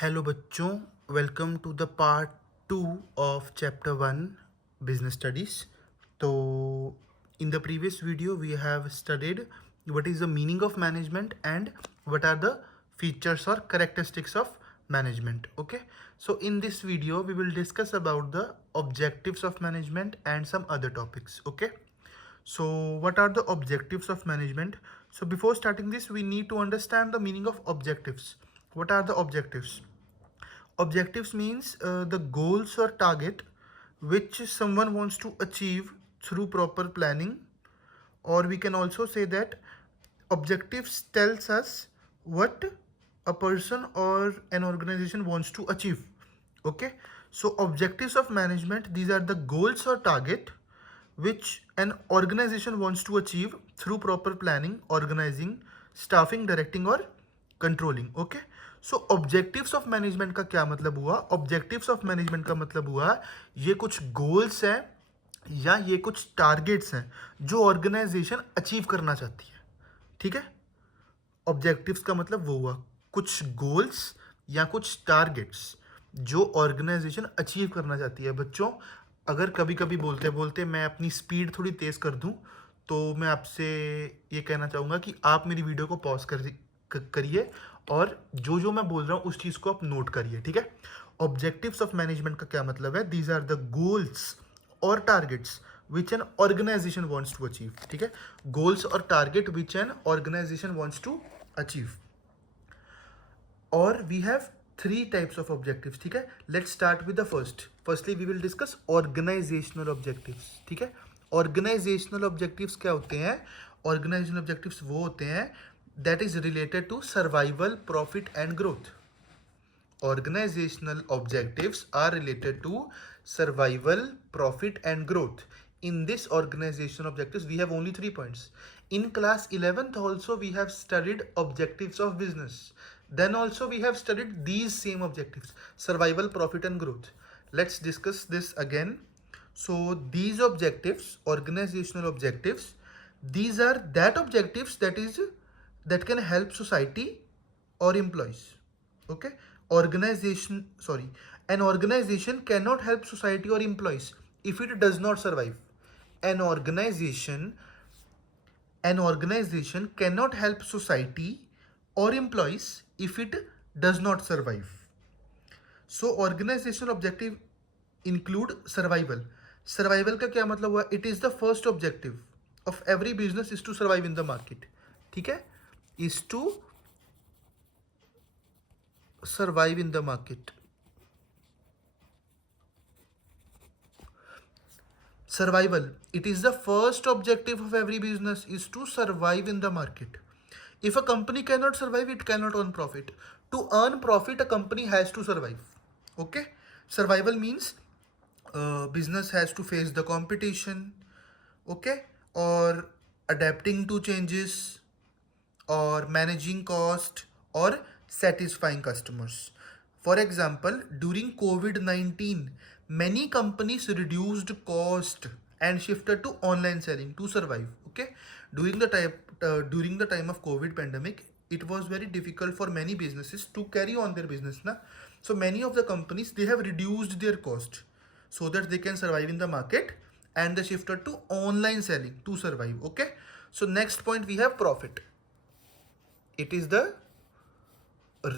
Hello बच्चों, welcome to the part 2 of chapter 1 business studies. तो in the previous video we have studied what is the meaning of management and what are the features और characteristics of management. Okay, so in this video we will discuss about the objectives of management and some other topics. Okay, so what are the objectives of management? So before starting this, we need to understand the meaning of objectives. What are the objectives? Objectives means the goals or target which someone wants to achieve through proper planning, or we can also say that objectives tells us what a person or an organization wants to achieve. Okay, so objectives of management, these are the goals or target which an organization wants to achieve through proper planning, organizing, staffing, directing or controlling. Okay, so objectives of management का क्या मतलब हुआ? Objectives of management का मतलब हुआ ये कुछ goals हैं या ये कुछ टारगेट्स हैं जो ऑर्गेनाइजेशन अचीव करना चाहती है. ठीक है, ऑब्जेक्टिव्स का मतलब वो हुआ कुछ गोल्स या कुछ टारगेट्स जो ऑर्गेनाइजेशन अचीव करना चाहती है. बच्चों, अगर कभी कभी बोलते बोलते मैं अपनी स्पीड थोड़ी तेज़ कर दूं तो मैं आपसे ये कहना चाहूँगा कि आप मेरी वीडियो को पॉज करिए और जो जो मैं बोल रहा हूँ उस चीज़ को आप नोट करिए. ठीक है, ऑब्जेक्टिव्स ऑफ मैनेजमेंट का क्या मतलब है? दीज आर द गोल्स और targets which an organisation wants to achieve. ठीक है, गोल्स और target which an organisation wants to achieve. और we have 3 types of objectives. ठीक है, let's start with the firstly we will discuss organisational objectives. ठीक है, organisational objectives क्या होते हैं? ऑर्गेनाइजेशनल ऑब्जेक्टिव्स वो होते हैं that is related to survival, profit and growth. Organizational objectives are related to survival, profit and growth. In this organizational objectives we have only 3 points. In class 11th also we have studied objectives of business. Then also we have studied these same objectives, survival, profit and growth. Let's discuss this again. So these objectives, organizational objectives, these are that objectives that can help society or employees. Okay, an organization cannot help society or employees if it does not survive. an organization an organization cannot help society or employees if it does not survive. So organizational objective include survival. Survival का क्या मतलब हुआ? It is the first objective of every business is to survive in the market. ठीक है, is to survive in the market. Survival, it is the first objective of every business is to survive in the market. If a company cannot survive, it cannot earn profit. To earn profit, a company has to survive. Okay, survival means business has to face the competition, okay, or adapting to changes, or managing cost, or satisfying customers. For example, during COVID-19, many companies reduced cost and shifted to online selling to survive. Okay, during the time of COVID pandemic, it was very difficult for many businesses to carry on their business. Na? So many of the companies, they have reduced their cost so that they can survive in the market, and they shifted to online selling to survive. Okay, so next point we have profit. It is the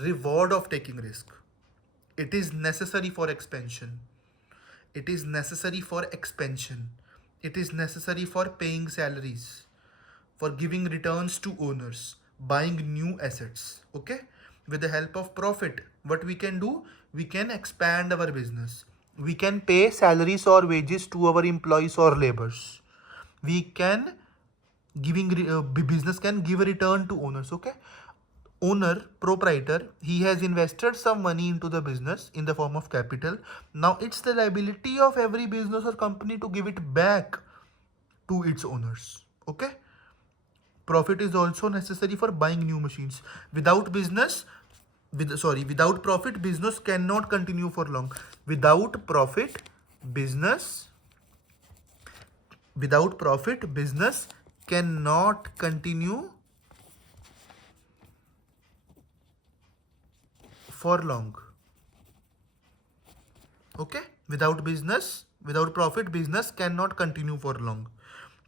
reward of taking risk. It is necessary for expansion. It is necessary for expansion. It is necessary for paying salaries, for giving returns to owners, buying new assets. Okay, with the help of profit, what we can do? We can expand our business. We can pay salaries or wages to our employees or laborers. We can business can give a return to owners. Okay, owner, proprietor, he has invested some money into the business in the form of capital. Now it's the liability of every business or company to give it back to its owners. Okay, profit is also necessary for buying new machines. Without profit, business cannot continue for long. Without profit, business cannot continue for long. Okay, without profit business can not continue for long.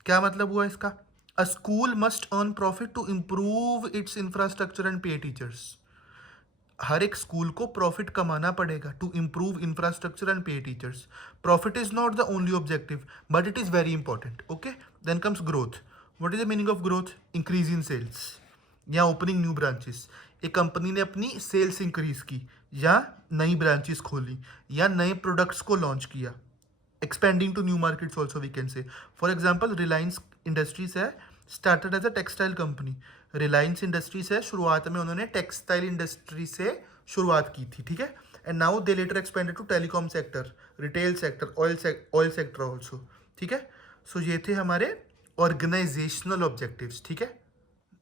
क्या मतलब हुआ इसका? A school must earn profit to improve its infrastructure and pay teachers. हर एक school को profit कमाना पड़ेगा to improve infrastructure and pay teachers. Profit is not the only objective but it is very important. Okay, then comes growth. What is the meaning of growth? Increase in sales या opening new branches. एक company ने अपनी sales increase की या नई branches खोली या नए प्रोडक्ट्स को लॉन्च किया। Expanding to new markets also we can say. For example Reliance Industries है, started as a textile company. Reliance Industries है, शुरुआत में उन्होंने टेक्सटाइल इंडस्ट्री से शुरुआत की थी, ठीक है। And now they later expanded to telecom sector, retail sector, oil sector also, ठीक है। सो ये थे हमारे ऑर्गेनाइजेशनल ऑब्जेक्टिव्स, ठीक है।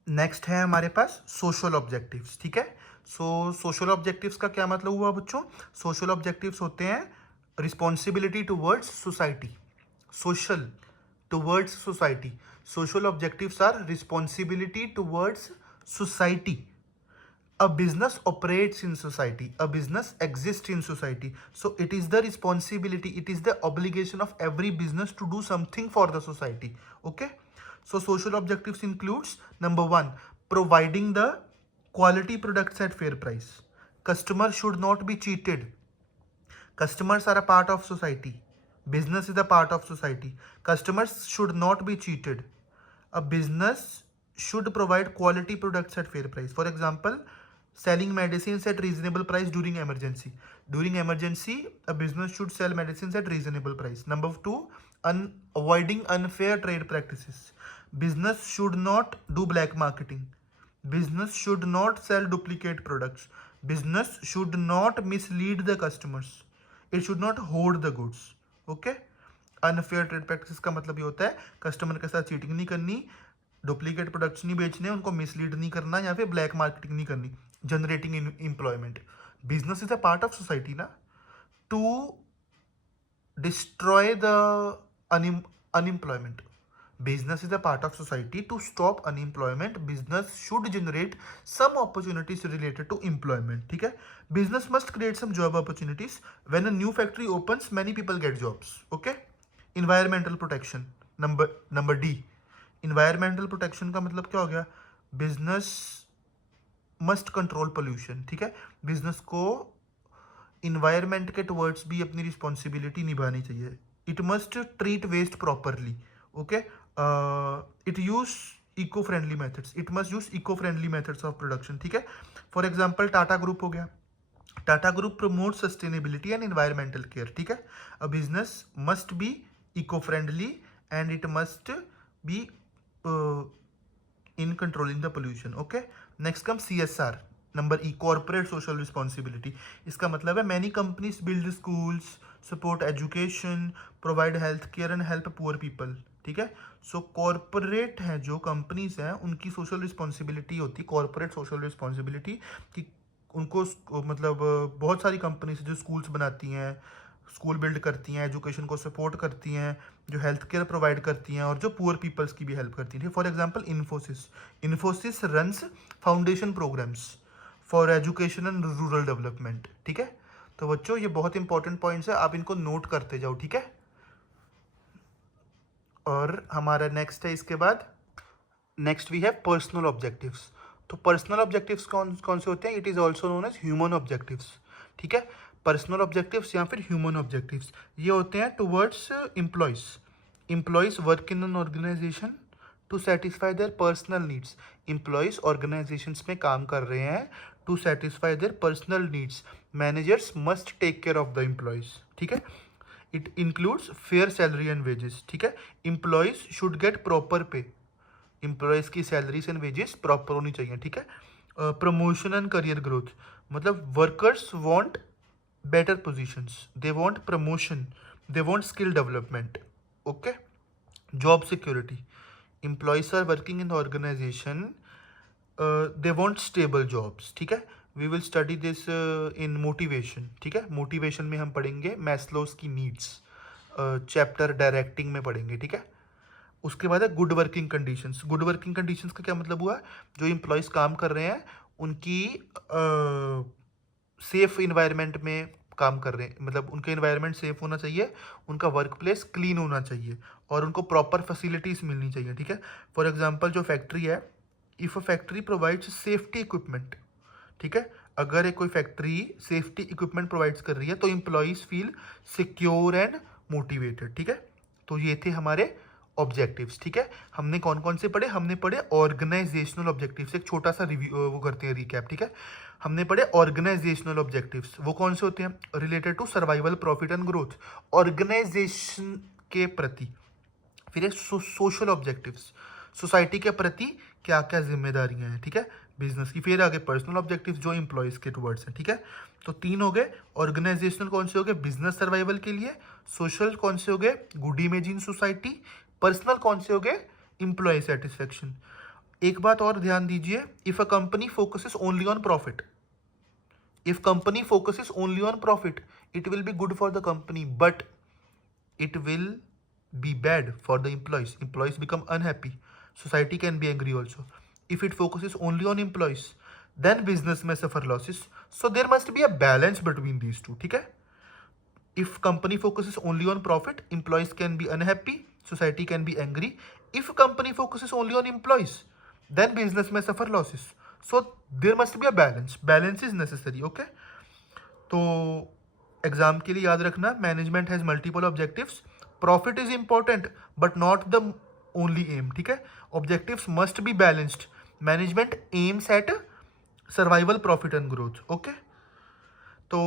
नेक्स्ट है हमारे पास सोशल ऑब्जेक्टिव्स, ठीक है। सोशल ऑब्जेक्टिव्स का क्या मतलब हुआ बच्चों? सोशल ऑब्जेक्टिव्स होते हैं responsibility towards society. Social towards society, social objectives our responsibility towards society. A business operates in society, a business exists in society, so it is the responsibility, it is the obligation of every business to do something for the society. Okay, so social objectives includes number 1, providing the quality products at fair price. Customers should not be cheated. Customers are a part of society, business is a part of society. Customers should not be cheated. A business should provide quality products at fair price. For example, selling medicines at reasonable price during emergency. During emergency, a business should sell medicines at reasonable price. Number 2, avoiding unfair trade practices. Business should not do black marketing. Business should not sell duplicate products. Business should not mislead the customers. It should not hoard the goods. Okay, unfair trade practice का मतलब ये होता है customer के साथ cheating नहीं करनी, duplicate products नहीं बेचने, उनको मिसलीड नहीं करना या फिर ब्लैक मार्केटिंग नहीं करनी, generating employment. Business is a part of society ना, to destroy the unemployment. Business is a part of society. To stop unemployment, business should generate some opportunities related to employment. ठीक है, business must create some job opportunities. When a new factory opens, many people get jobs. Okay, environmental protection. Number D. Environmental protection का मतलब क्या हो गया? Business must control pollution. ठीक है, business को इन्वायरमेंट के टुवर्ड्स भी अपनी रिस्पॉन्सिबिलिटी निभानी चाहिए. It must treat waste properly. Okay, it use eco friendly methods. It must use eco friendly methods of production. ठीक है, फॉर एग्जाम्पल टाटा ग्रुप हो गया. Tata group promote sustainability and environmental care. ठीक है, a business must be eco friendly and it must be in controlling the pollution. Okay, next comes CSR. Number E, corporate social responsibility. इसका मतलब है many companies build schools, support education, provide health care and help poor people. ठीक है, सो corporate है जो companies हैं उनकी social responsibility होती है, कॉर्पोरेट सोशल रिस्पॉन्सिबिलिटी, कि उनको मतलब बहुत सारी कंपनीज जो स्कूल्स बनाती हैं, स्कूल बिल्ड करती हैं, एजुकेशन को सपोर्ट करती हैं, जो हेल्थ केयर प्रोवाइड करती हैं और जो पुअर पीपल्स की भी हेल्प करती हैं. For example Infosys runs foundation programs for education and rural development. ठीक है, तो बच्चों ये बहुत इंपॉर्टेंट पॉइंट्स है, आप इनको नोट करते जाओ. ठीक है, और हमारा नेक्स्ट है इसके बाद, next we have personal objectives. तो पर्सनल ऑब्जेक्टिव्स कौन कौन से होते हैं? It is also known as human objectives. ठीक है, पर्सनल ऑब्जेक्टिव्स या फिर ह्यूमन ऑब्जेक्टिव्स ये होते हैं towards employees work in an organization to satisfy their personal needs. Employees organizations में काम कर रहे हैं to satisfy their personal needs. Managers must take care of the employees. ठीक है, it includes fair salary and wages. ठीक है, employees should get proper pay. Employees की सैलरीज एंड वेजेस प्रॉपर होनी चाहिए. ठीक है, प्रमोशन एंड करियर ग्रोथ, मतलब workers want better positions, they want promotion, they want skill development. Okay, job security, employees are working in the organization, they want stable jobs. ठीक है, we will study this in motivation. ठीक है, motivation में हम पढ़ेंगे Maslow's की needs, chapter directing में पढ़ेंगे. ठीक है, उसके बाद है good working conditions. Good working conditions का क्या मतलब हुआ? जो एम्प्लॉयज़ काम कर रहे हैं उनकी सेफ इन्वायरमेंट में काम कर रहे हैं, मतलब उनका इन्वायरमेंट सेफ होना चाहिए, उनका वर्क प्लेस क्लीन होना चाहिए और उनको प्रॉपर फैसिलिटीज़ मिलनी चाहिए, ठीक है। फॉर एग्जांपल जो फैक्ट्री है, if a factory provides safety equipment, ठीक है, अगर एक कोई फैक्ट्री सेफ्टी इक्विपमेंट प्रोवाइड्स कर रही है तो employees feel secure and motivated, ठीक है। तो ये थे हमारे ऑब्जेक्टिव्स, ठीक है। हमने कौन कौन से पढ़े, हमने पढ़े ऑर्गेनाइजेशनल ऑब्जेक्टिव्स, एक छोटा सा रिव्यू वो करते हैं रिकैप, ठीक है। हमने पढ़े ऑर्गेनाइजेशनल ऑब्जेक्टिव्स, वो कौन से होते हैं, related to survival, profit and growth, organization के प्रति। फिर है सोशल ऑब्जेक्टिव्स, सोसाइटी के प्रति क्या क्या जिम्मेदारियां हैं, ठीक है, बिजनेस की। फिर आगे पर्सनल ऑब्जेक्टिव्स जो एम्प्लॉयज के टुवर्ड्स हैं, ठीक है। तो 3 हो गए। ऑर्गेनाइजेशनल कौन से हो गए, बिजनेस सर्वाइवल के लिए। सोशल कौन से हो गए, good image in society. Personal कौन से हो गए, एम्प्लॉय सेटिस्फेक्शन। एक बात और ध्यान दीजिए, if a company focuses only on profit, if company focuses only on profit, it will be good for the company, but it will be bad for the employees become unhappy, society can be angry also. If it focuses only on employees, then business may suffer losses, so there must be a balance between these two, ठीक है। if company focuses only on profit, employees can be unhappy, society can be angry. If company focuses only on employees, then business may suffer losses, so there must be a balance is necessary, okay। तो exam के लिए याद रखना, management has multiple objectives, profit is important but not the only aim, ठीक है। Objectives must be balanced, management aims at survival, profit and growth, okay. तो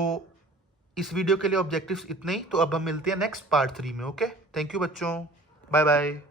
इस video के लिए ऑब्जेक्टिव्स इतने ही, तो अब हम मिलते हैं नेक्स्ट पार्ट 3 में, ओके। थैंक यू बच्चों, बाय बाय।